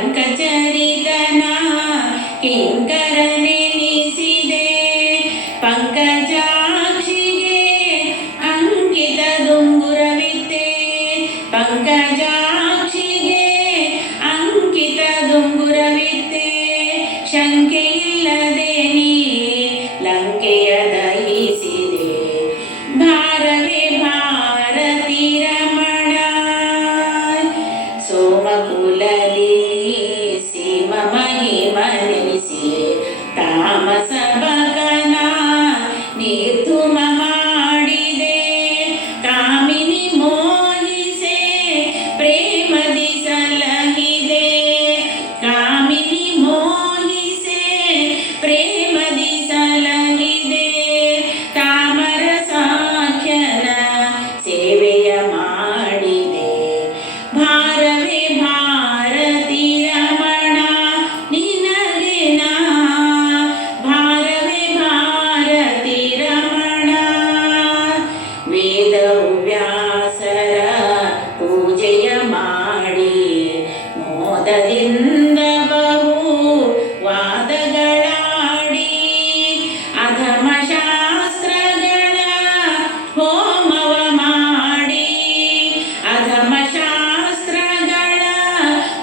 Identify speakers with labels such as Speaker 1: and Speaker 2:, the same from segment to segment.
Speaker 1: ಪಂಕಜರಿದನ ಕಿಂಕರನೆನಿಸಿದೆ ಅಂಕಿತ ದುಂಗುರವಿದ್ದೆ ಪಂಕಜಾಕ್ಷಿಗೆ ಅಂಕಿತ మహిమ తామస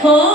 Speaker 1: Oh.